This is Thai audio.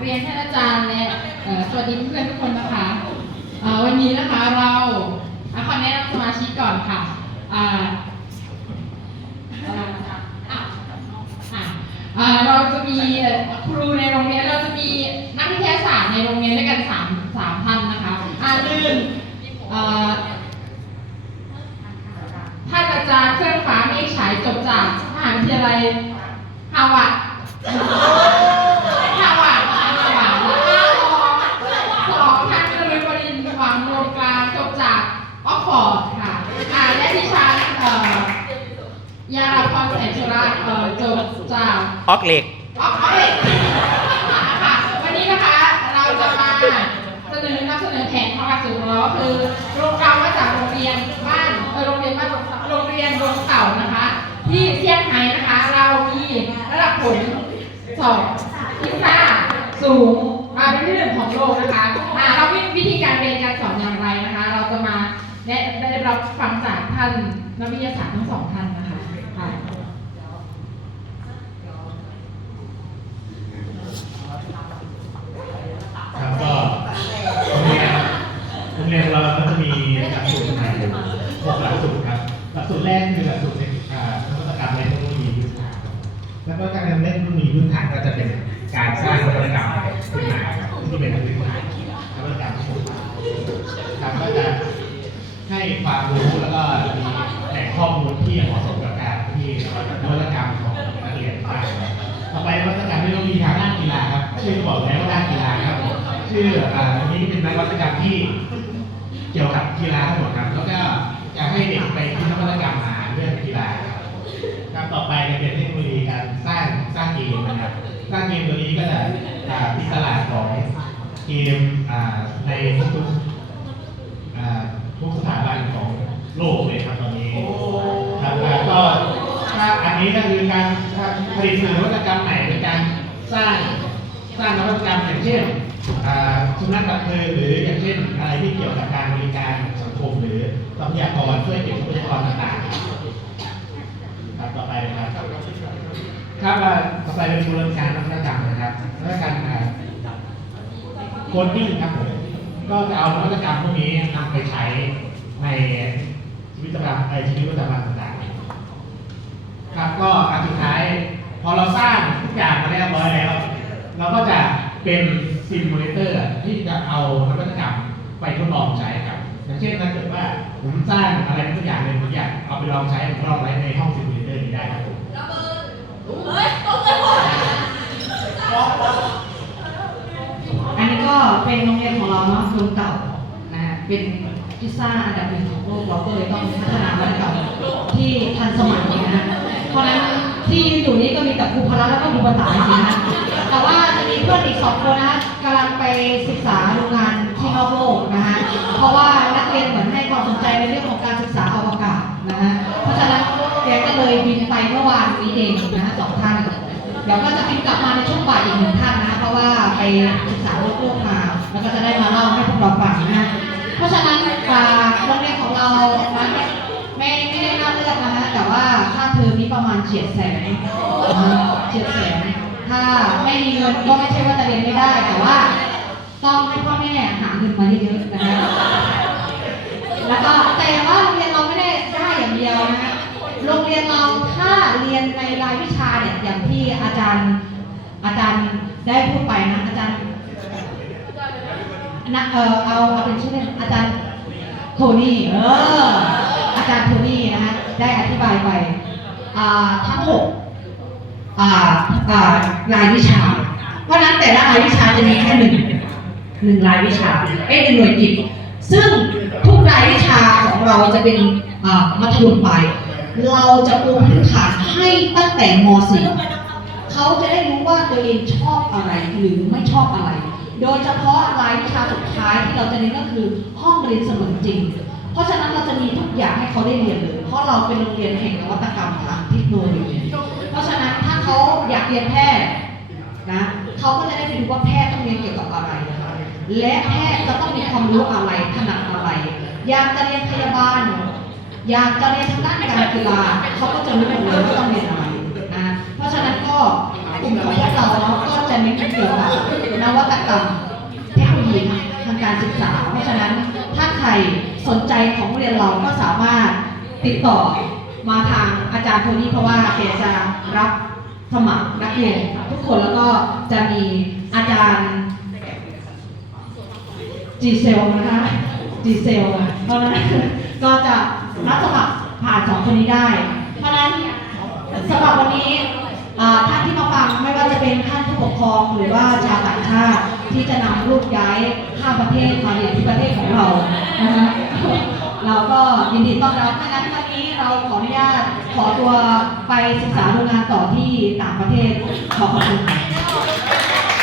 เรียนท่านอาจารย์และสวัสดีเพื่อนทุกคนนะคะวันนี้นะคะเราอะขอแนะนำสมาชิกก่อนค่ะเราจะมีครูในโรงเรียนเราจะมีนักวิทยาศาสตร์ในโรงเรียนด้วยกันสามสามท่านนะคะอาหนึ่งเอ่อท่านอาจารย์เครื่องฟ้าเมฆฉายจบจากมหาวิทยาลัยฮาวาดฮาวาดฮาวาดแล้วก็สองท่านนฤบดินทร์หวังรวมกลางจบจากออกฟอร์ดค่ะอ่าและดิฉันเอ่อยาลาพรแสงสุราเอ่อจบจากออกเหล็ก ออกเอาเลยค่ะวันนี้นะคะเราจะมาเสนอนำเสนอแผนของหลักสูตรของเราก็คือโรงเรามาจากโรงเรียนบ้านเออโรงเรียนบ้านโรงเรียนโรงเก่านะคะ ที่เซี่ยงไฮ้นะคะ เรามีระดับผลสอบพิซซ่าสูงอ่าเป็นที่หนึ่งของโลกนะคะอ่าเราวิวิธีการเรียนการสอนอย่างไรนะคะ เราจะมาได้ได้รับฟังจากท่านนักวิทยาศาสตร์ทั้งสองท่านนะคะ ครับก็โรงเรียนโรงเรียนเราก็จะมีหลักสูตรใหม่อยู่ หกหลักสูตรครับ หลักสูตรแรกคือหลักสูตรในนวัตกรรมในเทคโนโลยีพื้นฐานแล้วก็การเล่นเทคโนโลยีพื้นฐานก็จะเป็นการสร้างนวัตกรรมขึ้นมาครับที่เป็นพื้นฐานนวัตกรรมทั้งหมดครับก็จะให้ความรู้แล้วก็มีแหล่งข้อมูลที่เหมาะสมกับการที่นวัตกรรมของนักเรียนได้ต่อไปนวัตกรรมเทคโนโลยีทางด้านกีฬาครับชื่อบอกแล้วว่าด้านกีฬาครับชื่ออ่าอันนี้เป็นนวั เป็นเทคโนโลยีการสร้างสร้างเกมนะครับสร้างเกมตัวนี้ก็จะอ่าติดตลาดของเกมในทุกๆทุกสถาบันของโลกเลยครับตอนนี้ครับแล้วก็ถ้าอันนี้ก็คือการผลิตนวัตกรรมใหม่เป็นการสร้างสร้างนวัตกรรมอย่างเช่นอ่าสุนัขดับเพลิงหรืออย่างเช่นอะไรที่เกี่ยวกับการบริการสังคมหรือทรัพยากรช่วยเก็บทรัพยากรต่างๆครับต่อไปนะครับครับอ่าต่อไปเป็นบูรณาการนวัตกรรมนะครับนวัตกรรมอ่า โคดดิ้งครับผมก็จะเอานวัตกรรมพวกนี้นำไปใช้ในชีวิตประจำในชีวิตประจำวันต่างๆครับก็อันสุดท้าย พอเราสร้างทุกอย่างมาเรียบร้อยแล้ว เราก็จะเป็นซิมูเลเตอร์ที่จะเอานวัตกรรมไปทดลองใช้ครับ อย่างเช่นถ้าเกิดว่าผมสร้างอะไรสักอย่างหนึ่งผมอยากเอาไปลองใช้ผมก็ลองไว้ในห้องซิมูเลเตอร์นี้ได้ครับผมอันนี้ก็ เป็นโรงเรียนของเราเนาะโรงเก่านะเป็นพิซซ่าอันดับหนึ่งของโลกเราก็เลยต้องพัฒนาบ้านเก่าที่ทันสมัยนะเพราะนั้นที่ยืนอยู่นี่ก็มีแต่ครูพละแล้วก็ครูภาษาจริงนะแต่ว่าจะมีเพื่อนอีกสองคนนะกำลังไปศึกษาโรงงานที่นอกโลกนะฮะเพราะว่านักเรียนเหมือนให้ความสนใจในเรื่องของการศึกษาอวกาศนะฮะเพราะฉะนั้นแกก็เลยบินไปเมื่อวานนี้เองนะฮะสองท่าน ดี๋ยวก็จะบินกลับมาในช่วงบ่ายอีกหนึ่งท่านนะ เพราะว่าไปศึกษาโลกโลกมา แล้วก็จะได้มาเล่าให้พวกเราฟังนะ เพราะฉะนั้นอ่าโรงเรียนของเราไม่ไม่ได้น่าเลือกนะ แต่ว่าค่าเทอมนี้ประมาณเฉียดแสนเฉียดแสน ถ้าไม่มีเงินก็ไม่ใช่ว่าจะเรียนไม่ได้ แต่ว่าต้องให้พ่อแม่หาเงินมาเยอะๆนะคะ อาจารย์ อาจารย์ได้พูดไปนะ อาจารย์นะเออเอาเอาเป็นชื่อเล่นอาจารย์โทนี่เอออาจารย์โทนี่นะคะได้อธิบายไปอ่าทั้งหกอ่าอ่ารายวิชา เพราะนั้นแต่ละรายวิชาจะมีแค่หนึ่งหนึ่งรายวิชาเอ้ยหนึ่งหน่วยกิจซึ่งทุกรายวิชาของเราจะเป็นอ่ามัธยมปลายเราจะปูพื้นฐานให้ตั้งแต่ม .4 เขาจะได้รู้ว่าตัวเองชอบอะไรหรือไม่ชอบอะไร โดยเฉพาะรายวิชาสุดท้ายที่เราจะเรียนก็คือห้องเรียนเสมือนจริง เพราะฉะนั้นเราจะมีทุกอย่างให้เขาได้เรียนเลย เพราะเราเป็นโรงเรียนแห่งนวัตกรรมทางเทคโนโลยี เพราะฉะนั้นถ้าเขาอยากเรียนแพทย์นะเขาก็จะได้ไปดูว่าแพทย์ต้องเรียนเกี่ยวกับอะไรนะคะและแพทย์จะต้องมีความรู้อะไรถนัดอะไร อยากจะเรียนพยาบาล อยากจะเรียนทางด้านการกีฬาเขาก็จะรู้หมดเลยว่าต้องเรียนอะไรนะเพราะฉะนั้นก็ กลุ่มของพวกเราเนาะก็จะเน้นเกี่ยวกับนวัตกรรมเทคโนโลยีทางการศึกษา เพราะฉะนั้นถ้าใครสนใจของเรียนเราก็สามารถติดต่อมาทางอาจารย์โทนี่เพราะว่าแกจะรับสมัครนักเรียนทุกคนแล้วก็จะมีอาจารย์จีเซลนะคะจีเซลเพราะนั้นก็จะรับสมัครผ่านสองคนนี้ได้ เพราะฉะนั้นสำหรับวันนี้ ท่านที่มาฟังไม่ว่าจะเป็นท่านผู้ปกครองหรือว่าชาวต่างชาติที่จะนำลูกย้ายข้ามประเทศมาเรียนที่ประเทศของเรานะคะเราก็ยินดีต้อนรับถ้างั้นวันนี้เราขออนุญาตขอตัวไปศึกษาโรงงานต่อที่ต่างประเทศขอบคุณค่ะ